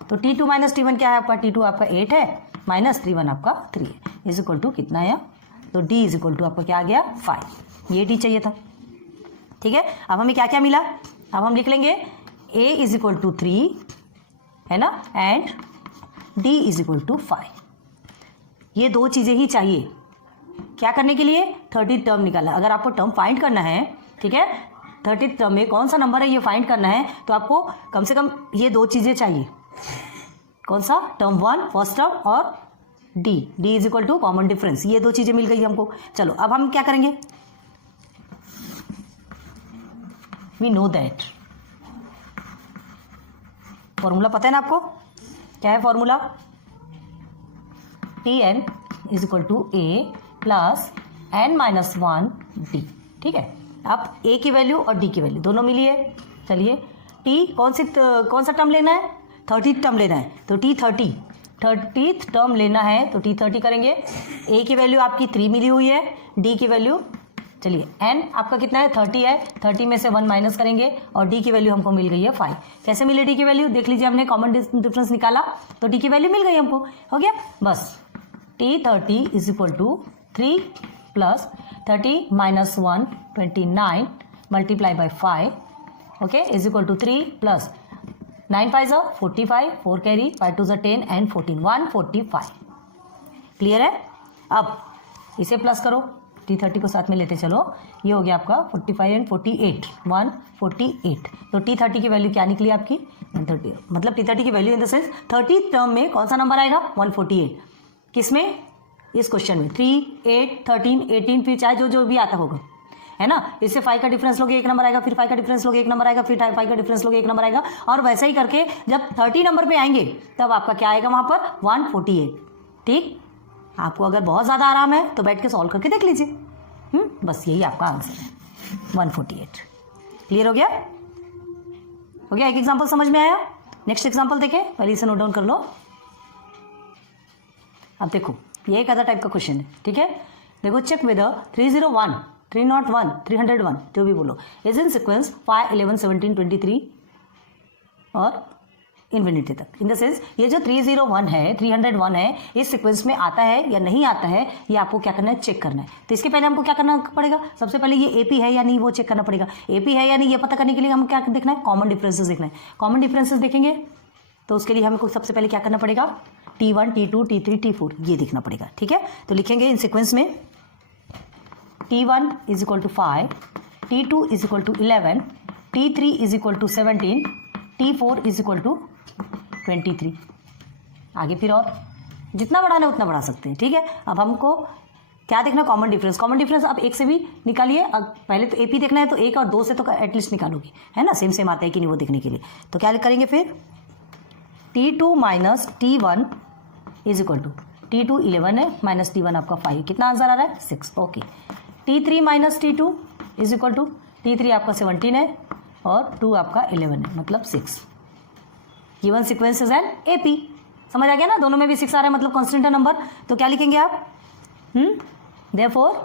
तो T2 माइनस T1 क्या है आपका, T2 आपका 8 है माइनस T1 आपका 3 है, इज इक्वल टू कितना है, तो D इज इक्वल टू आपका क्या आ गया 5, ये D चाहिए था, ठीक है। अब हमें क्या क्या मिला, अब हम लिख लेंगे A इज इक्वल टू 3, है ना, and D is equal to 5। ये दो चीज़ें ही चाहिए क्या करने के लिए, 30th टर्म निकालना। अगर आपको टर्म फाइंड करना है, ठीक है, 30th टर्म में कौन सा नंबर है ये फाइंड करना है, तो आपको कम से कम ये दो चीज़ें चाहिए। कौन सा, टर्म 1 फर्स्ट टर्म और d, d is equal to common difference, ये दो चीजें मिल गई हमको। चलो अब हम क्या करेंगे, वी नो दैट, फॉर्मूला पता है ना आपको, क्या है formula, t n is equal to a plus n minus one d. ठीक है, अब ए की वैल्यू और डी की वैल्यू दोनों मिली है। चलिए टी कौन सा टर्म लेना है, 30th टर्म लेना है, तो टी 30th टर्म लेना है तो टी 30 करेंगे। ए की वैल्यू आपकी 3 मिली हुई है, डी की वैल्यू, चलिए एन आपका कितना है 30 है, 30 में से 1 माइनस करेंगे और डी की वैल्यू हमको मिल गई है 5। कैसे मिले डी की वैल्यू, देख लीजिए, हमने कॉमन डिफरेंस निकाला तो डी की वैल्यू मिल गई हमको, हो गया बस। T 30 is equal to 3 plus 30 minus 1 29 multiply by 5, okay, is equal to 3 plus 9 5 45, 4 carry, 5 2 10 and 14, 145। Clear है। अब इसे प्लस करो, टी 30 को साथ में लेते चलो, ये हो गया आपका 45 एंड 48, 148। तो टी 30 की वैल्यू क्या निकली आपकी 130, मतलब टी 30 की value in the sense 30 term में कौन सा नंबर आएगा 148। किसमें, इस क्वेश्चन में 3 8 13 18, फिर चाहे जो भी आता होगा, है ना। इससे 5 का डिफरेंस लोगे 1 नंबर आएगा, फिर 5 का डिफरेंस लोगे 1 नंबर आएगा, फिर 5 का डिफरेंस लोगे 1 नंबर आएगा, और वैसे ही करके जब 30 नंबर पे आएंगे तब आपका क्या आएगा वहां पर 148। ठीक, आपको अगर बहुत ज़्यादा आराम है तो बैठ के सॉल्व करके देख लीजिए। बस यही आपका आंसर है 148। क्लियर हो गया, हो गया, एक एग्जाम्पल समझ में आया। नेक्स्ट एग्जाम्पल देखें, पहले इसे नोट डाउन कर लो। अब देखो ये एक अदर टाइप का क्वेश्चन है, ठीक है। देखो, चेक वेदर 301 301 301 जो भी बोलो इज इन सिक्वेंस 5 11 17 23 और इन्फिनिटी तक। इन द सेंस ये जो 301 है 301 है, इस सीक्वेंस में आता है या नहीं आता है, ये आपको क्या करना है, चेक करना है। तो इसके पहले हमको क्या करना पड़ेगा, सबसे पहले ये एपी है या नहीं वो चेक करना पड़ेगा। एपी है या नहीं ये पता करने के लिए हम क्या देखना है, कॉमन डिफरेंसेस देखना है। कॉमन डिफरेंसेस देखेंगे तो उसके लिए हमको सबसे पहले क्या करना पड़ेगा, T1 T2 T3 T4 ये देखना पड़ेगा। ठीक है, तो लिखेंगे इन सीक्वेंस में T1 is equal to 5, T2 is equal to 11, T3 is equal to 17, T4 is equal to 23। आगे फिर और जितना बढ़ाना है उतना बढ़ा सकते हैं। ठीक है, अब हमको क्या देखना, कॉमन डिफरेंस। कॉमन डिफरेंस आप एक से भी निकालिए, अब पहले तो एपी देखना है तो 1 और 2 से तो एटलीस्ट निकालोगे, है ना, सेम सेम आता है कि नहीं वो देखने के लिए। तो क्या करेंगे फिर, T2 minus T1 is equal to, T2 11 है माइनस T1 आपका 5, कितना आंसर आ रहा है 6। Okay, T3 minus T2 is equal to, T3 आपका 17 है और 2 आपका 11 है, मतलब 6। Given sequence is an AP, समझ आ गया ना, दोनों में भी 6 आ रहा है, मतलब कांस्टेंट नंबर। तो क्या लिखेंगे आप, therefore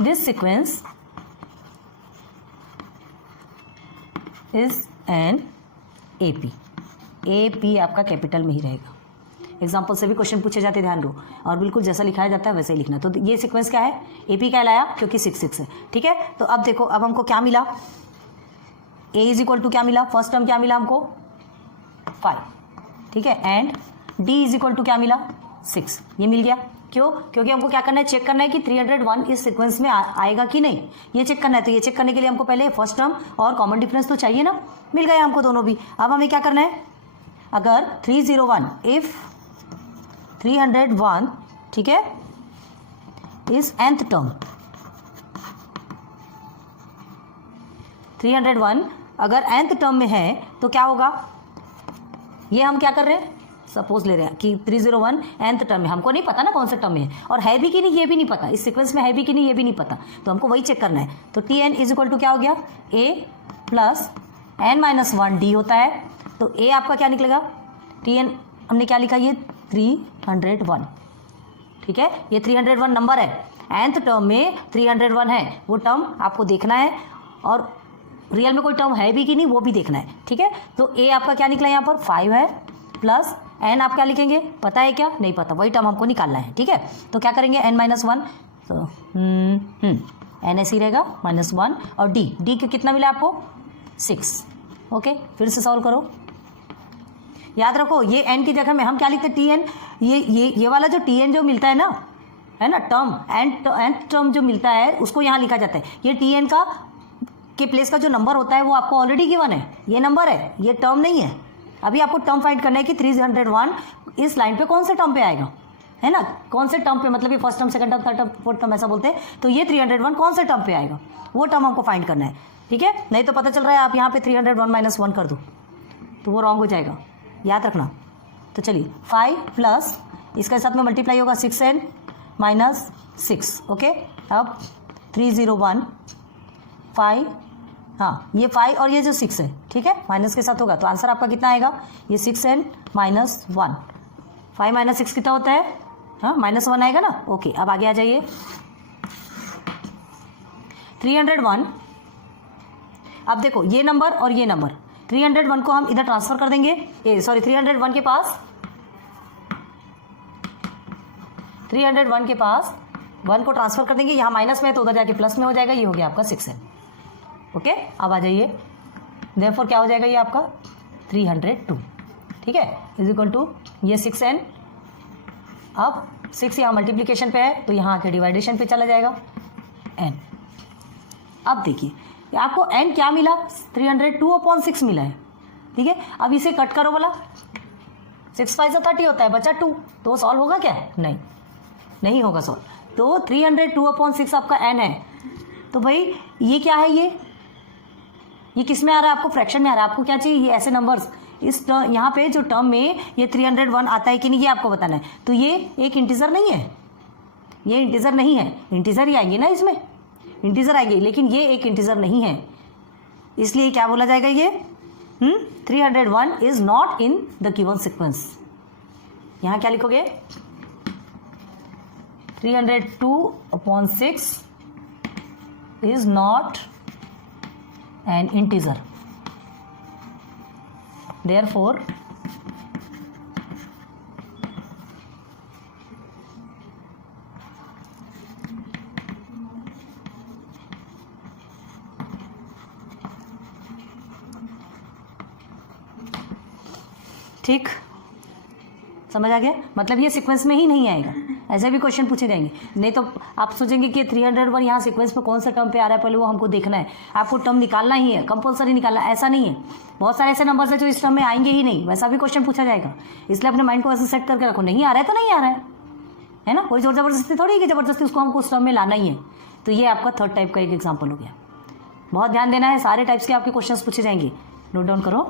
this sequence is an AP. AP आपका कैपिटल में ही रहेगा। एग्जाम्पल से भी क्वेश्चन पूछे जाते, ध्यान दो, और बिल्कुल जैसा लिखाया जाता है वैसे ही लिखना। तो ये सीक्वेंस क्या है, एपी कहलाया क्योंकि 6 है। ठीक है, तो अब देखो, अब हमको क्या मिला, ए इज इक्वल टू क्या मिला, फर्स्ट टर्म क्या मिला हमको 5, ठीक है, and D is equal to क्या मिला 6, ये मिल गया। क्यों, क्योंकि हमको क्या करना है, चेक करना है कि 301 इस सीक्वेंस में आएगा कि नहीं, ये चेक करना है। तो ये चेक करने के लिए हमको पहले फर्स्ट टर्म और कॉमन डिफरेंस तो चाहिए ना, मिल गया हमको दोनों भी। अब हमें क्या करना है, अगर 301 इफ 301, ठीक है, इज nth टर्म, 301 अगर nth टर्म में है तो क्या होगा, ये हम क्या कर रहे हैं, सपोज ले रहे हैं कि 301 nth टर्म में, हमको नहीं पता ना कौन सा टर्म में है, और है भी कि नहीं ये भी नहीं पता, इस सीक्वेंस में है भी कि नहीं ये भी नहीं पता, तो हमको वही चेक करना है। तो Tn इज इक्वल टू क्या हो गया, a plus n minus 1 D होता है। तो a आपका क्या निकलेगा, Tn हमने क्या लिखा, ये 301, ठीक है, ये 301 नंबर है, nth टर्म में 301 है, वो टर्म आपको देखना है, और रियल में कोई टर्म है भी कि नहीं वो भी देखना है। ठीक है, तो a आपका क्या निकला यहाँ पर 5 है, प्लस n आप क्या लिखेंगे, पता है क्या, नहीं पता, वही टर्म हमको निकालना है। ठीक है, तो क्या करेंगे, n माइनस 1, तो n ऐसे ही रहेगा -1, और d कितना मिला आपको 6। ओके, फिर से सॉल्व करो, याद रखो ये n की जगह में हम क्या लिखते हैं, Tn, ये वाला जो Tn जो मिलता है ना, है ना, टर्म nth टर्म जो मिलता है उसको यहाँ लिखा जाता है। ये Tn के प्लेस का जो नंबर होता है वो आपको ऑलरेडी गिवन है, ये नंबर है, ये टर्म नहीं है। अभी आपको टर्म फाइंड करना है कि 301 इस लाइन पे कौन से टर्म पे आएगा, है ना, कौन से टर्म पे, मतलब ये first term, second term, third term, fourth term ऐसा बोलते हैं, तो ये 301 कौन से टर्म पे आएगा वो टर्म हमको फाइंड करना है, ठीक है। नहीं तो पता चल रहा है आप यहाँ पे 301 - 1 कर दो तो वो रॉन्ग हो जाएगा, याद रखना। तो चलिए 5 प्लस इसके साथ में मल्टीप्लाई होगा 6n - 6, ओके। अब 301 5, हाँ ये 5 और ये जो 6 है, ठीक है, माइनस के साथ होगा तो आंसर आपका कितना आएगा, ये 6n - 1, 5 - 6 कितना होता है, हाँ -1 आएगा ना, ओके। अब आगे आ जाइए 301, अब देखो ये नंबर और ये नंबर 301 को हम इधर ट्रांसफर कर देंगे, 301 के पास 1 को ट्रांसफर कर देंगे, यहाँ माइनस में है तो उधर जाके प्लस में हो जाएगा, ये हो गया आपका 6n, ओके। अब आ जाइए देयरफॉर क्या हो जाएगा ये आपका 302, ठीक है, इज टू ये 6n, अब 6 यहाँ मल्टीप्लीकेशन पे है तो यहाँ आके डिवाइडेशन पे चला जाएगा n। अब देखिए आपको n क्या मिला, 302/6 मिला है, ठीक है। अब इसे कट करो बोला, 6 5 30 होता है, बचा 2, तो सॉल्व होगा क्या, नहीं होगा सॉल्व। तो 302/6 आपका n है, तो भाई ये क्या है, ये किस में आ रहा है, आपको फ्रैक्शन में आ रहा है, आपको क्या चाहिए, ये ऐसे नंबर्स इस यहाँ पे जो टर्म में ये 301 आता है कि नहीं ये आपको बताना है। तो ये एक इंटीजर नहीं है, ये इंटीजर नहीं है, इंटीजर ही आएंगे ना, इसमें इंटीजर आएंगे, लेकिन ये एक इंटीजर नहीं है, इसलिए क्या बोला जाएगा, ये 301 is not in the given sequence. यहाँ क्या लिखोगे, 302/6 is not an integer, therefore ठीक, समझ आ गया, मतलब ये सीक्वेंस में ही नहीं आएगा, ऐसे भी क्वेश्चन पूछे जाएंगे। नहीं तो आप सोचेंगे कि 301 यहाँ सीक्वेंस में कौन सा टर्म पे आ रहा है, पहले वो हमको देखना है, आपको टर्म निकालना ही है, कंपलसरी निकालना, ऐसा नहीं है। बहुत सारे ऐसे नंबर्स है जो इस टर्म में आएंगे ही नहीं, वैसा भी क्वेश्चन पूछा जाएगा, इसलिए अपने माइंड को वैसे सेट करके रखो, नहीं आ रहा है तो नहीं आ रहा है ना, कोई जोर जबरदस्ती थोड़ी कि जबरदस्ती उसको हमको उस टर्म में लाना ही है। तो ये आपका थर्ड टाइप का एक एग्जाम्पल हो गया। बहुत ध्यान देना है, सारे टाइप्स के आपके क्वेश्चन पूछे जाएंगे, नोट डाउन करो।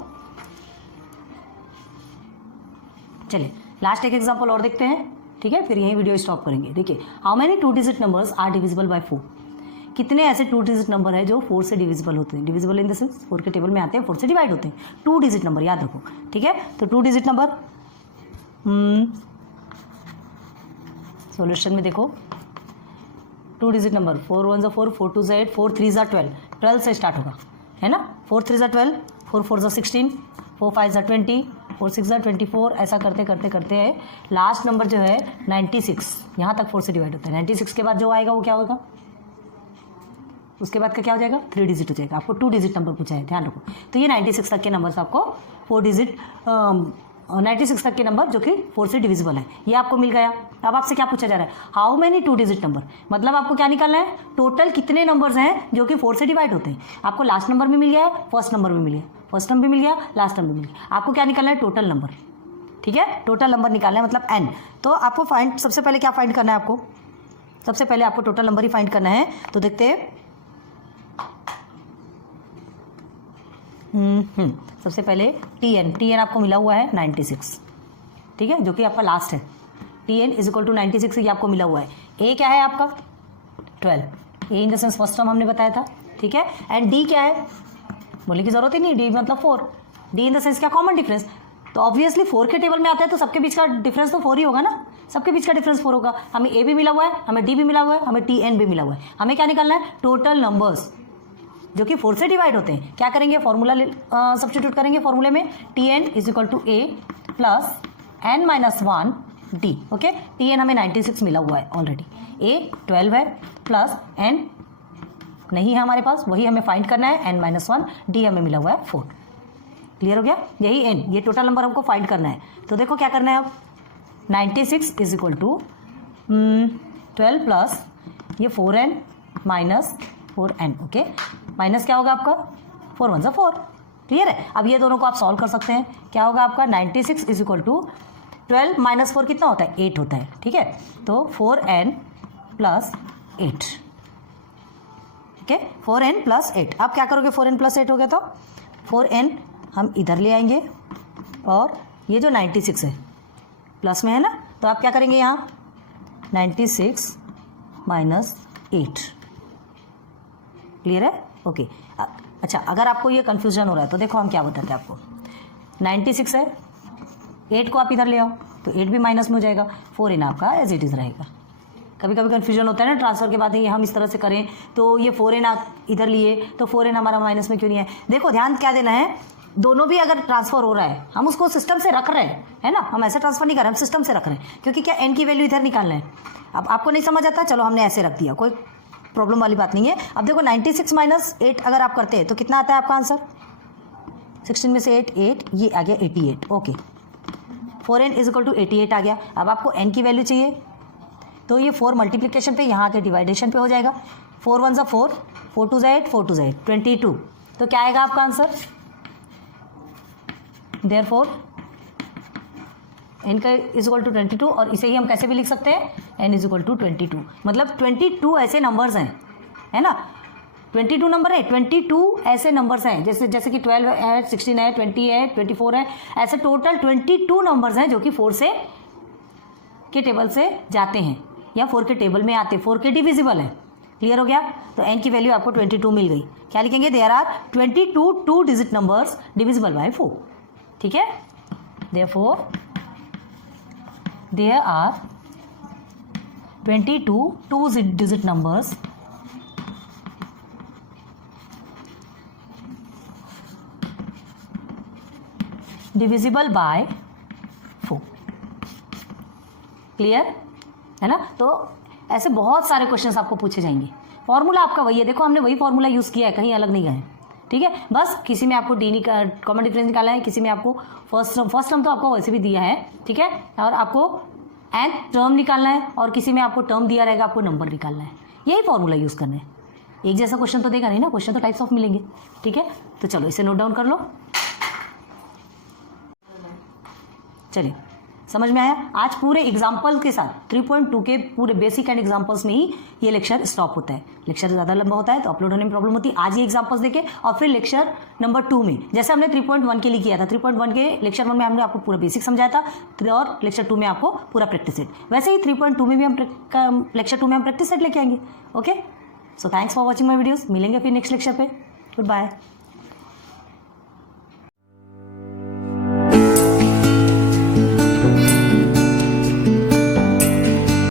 चलिए लास्ट एक एग्जाम्पल और देखते हैं, ठीक है, फिर यही वीडियो स्टॉप करेंगे। देखिए, how many 2 digit numbers are divisible by 4, कितने ऐसे 2 डिजिट नंबर है जो 4 से डिविजिबल होते हैं, डिविजिबल इन द सेंस 4 के टेबल में आते हैं, 4 से डिवाइड होते हैं, 2 डिजिट नंबर याद रखो, ठीक है। तो 2 डिजिट नंबर सॉल्यूशन में देखो, 2 डिजिट नंबर 4 1 4, 4 2 8, 4 3 12, 12 से स्टार्ट होगा, है ना, 4 3 12, 4 4 16, 4 5 20, 4 6 24, ऐसा करते करते करते लास्ट नंबर जो है 96, यहाँ तक 4 से डिवाइड होता है। 96 के बाद जो आएगा वो क्या होगा, उसके बाद का क्या हो जाएगा, 3 डिजिट हो जाएगा। आपको 2 डिजिट नंबर पूछा है, ध्यान रखो। तो ये 96 तक के नंबर आपको 4 डिजिट 96 तक के नंबर जो कि 4 से डिविजिबल है, ये आपको मिल गया। अब आपसे क्या पूछा जा रहा है, हाउ मेनी 2 डिजिट नंबर, मतलब आपको क्या निकालना है, टोटल कितने नंबर्स हैं जो कि 4 से डिवाइड होते हैं। आपको लास्ट नंबर भी मिल गया, फर्स्ट नंबर भी मिल गया, फर्स्ट टर्म भी मिल गया, लास्ट टर्म भी मिल गया। आपको क्या निकालना है, टोटल नंबर, ठीक है, टोटल नंबर निकालना है, मतलब n। तो आपको फाइंड, सबसे पहले क्या फाइंड करना है, आपको सबसे पहले आपको टोटल नंबर ही फाइंड करना है। तो देखते हैं, सबसे पहले tn आपको मिला हुआ है 96, ठीक है, जो कि आपका लास्ट है। tn इज इक्वल टू 96 ये आपको मिला हुआ है। a क्या है आपका 12, a in the sense first term हमने बताया था, ठीक है। एंड d क्या है, बोलने की जरूरत ही नहीं, d मतलब 4, d इन द सेंस क्या, कॉमन डिफरेंस। तो ऑब्वियसली 4 के टेबल में आता है तो सबके बीच का डिफरेंस तो 4 ही होगा ना, सबके बीच का डिफरेंस 4 होगा। हमें a भी मिला हुआ है, हमें d भी मिला हुआ है, हमें tn भी मिला हुआ है। हमें क्या निकालना है, टोटल नंबर्स जो कि 4 से डिवाइड होते हैं। क्या करेंगे, फॉर्मूला सब्स्टिट्यूट करेंगे फॉर्मूले में, tn is equal to a plus n - 1 d, okay. tn हमें 96 मिला हुआ है ऑलरेडी, a 12 है, प्लस n नहीं है हमारे पास, वही हमें फाइंड करना है, n - 1, d हमें मिला हुआ है 4। क्लियर हो गया, यही n, ये टोटल नंबर हमको फाइंड करना है। तो देखो क्या करना है, अब 96 इज इक्वल टू 12 प्लस ये 4n - 4n, ओके, माइनस क्या होगा आपका 4 1 4, क्लियर है? अब ये दोनों को आप सॉल्व कर सकते हैं। क्या होगा आपका 96 इज इक्वल टू 12 माइनस 4 कितना होता है? 8 होता है। ठीक है, तो 4n प्लस 8। ठीक है, 4n प्लस 8। आप क्या करोगे? 4n प्लस 8 हो गया तो 4n हम इधर ले आएंगे और ये जो 96 है प्लस में है ना, तो आप क्या करेंगे यहाँ 96 माइनस 8। क्लियर है? ओके। अच्छा, अगर आपको ये कन्फ्यूजन हो रहा है तो देखो हम क्या बताते हैं आपको। 96 है, 8 को आप इधर ले आओ तो 8 भी माइनस में हो जाएगा, 4n आपका एज इट इज़ रहेगा। कभी कभी कन्फ्यूजन होता है ना ट्रांसफर के बाद, ये हम इस तरह से करें तो ये 4n आप इधर लिए तो 4n हमारा माइनस में क्यों नहीं है? देखो ध्यान क्या देना है, दोनों भी अगर ट्रांसफर हो रहा है हम उसको सिस्टम से रख रहे हैं, है ना, हम ऐसे ट्रांसफर नहीं कर रहे, हम सिस्टम से रख रहे हैं, क्योंकि क्या n की वैल्यू इधर निकालना है। अब आपको नहीं समझ आता, चलो हमने ऐसे रख दिया, कोई प्रॉब्लम वाली बात नहीं है। अब देखो 96 माइनस 8 अगर आप करते हैं तो कितना आता है आपका आंसर? 16 में से 8 ये आ गया 88। Okay, 4n is equal to 88 आ गया। अब आपको n की वैल्यू चाहिए तो ये 4 मल्टीप्लिकेशन पे, यहाँ के डिवाइडेशन पे हो जाएगा। 4 1 4, 4 2 8, 4 2 8, 22। तो क्या आएगा आपका आंसर? देयरफॉर n का इज इक्वल टू 22, और इसे ही हम कैसे भी लिख सकते हैं, n इज इक्वल टू 22। मतलब 22 ऐसे नंबर्स हैं, है ना, 22 नंबर है, 22 ऐसे नंबर्स हैं, जैसे कि 12 है, 16 है, 20 है, 24 है, ऐसे टोटल 22 नंबर्स हैं जो कि 4 से के टेबल से जाते हैं या 4 के टेबल में आते हैं, 4 के डिविजिबल है। क्लियर हो गया? तो n की वैल्यू आपको 22 मिल गई। क्या लिखेंगे? There are 22 two digit numbers divisible by 4। ठीक है, therefore there are 22 two-digit numbers divisible by 4। Clear है ना? तो ऐसे बहुत सारे क्वेश्चंस आपको पूछे जाएंगे। फॉर्मूला आपका वही है, देखो हमने वही फॉर्मूला यूज़ किया है, कहीं अलग नहीं गए। ठीक है, बस किसी में आपको डी कॉमन डिफरेंस निकाला है, किसी में आपको फर्स्ट टर्म तो आपको वैसे भी दिया है। ठीक है, और आपको nth टर्म निकालना है, और किसी में आपको टर्म दिया रहेगा, आपको नंबर निकालना है। यही फॉर्मूला यूज़ करना है। एक जैसा क्वेश्चन तो देगा नहीं ना, क्वेश्चन तो टाइप्स ऑफ मिलेंगे। ठीक है, तो चलो इसे नोट डाउन कर लो। चलिए, समझ में आया? आज पूरे एग्जाम्पल के साथ 3.2 के पूरे बेसिक एंड एग्जाम्पल्स में ही ये लेक्चर स्टॉप होता है। लेक्चर ज़्यादा लंबा होता है तो अपलोड होने में प्रॉब्लम होती है। आज ये एग्जाम्पल्स देखे और फिर लेक्चर नंबर 2 में, जैसे हमने 3.1 के लिए किया था, 3.1 के लेक्चर 1 में हमने आपको पूरा बेसिक समझाया था और लेक्चर 2 में आपको पूरा प्रैक्टिस सेट। वैसे ही 3.2 में भी हम लेक्चर 2 में हम प्रैक्टिस सेट लेके आएंगे। Okay, so thanks for watching my videos. मिलेंगे फिर नेक्स्ट लेक्चर पे। Good bye.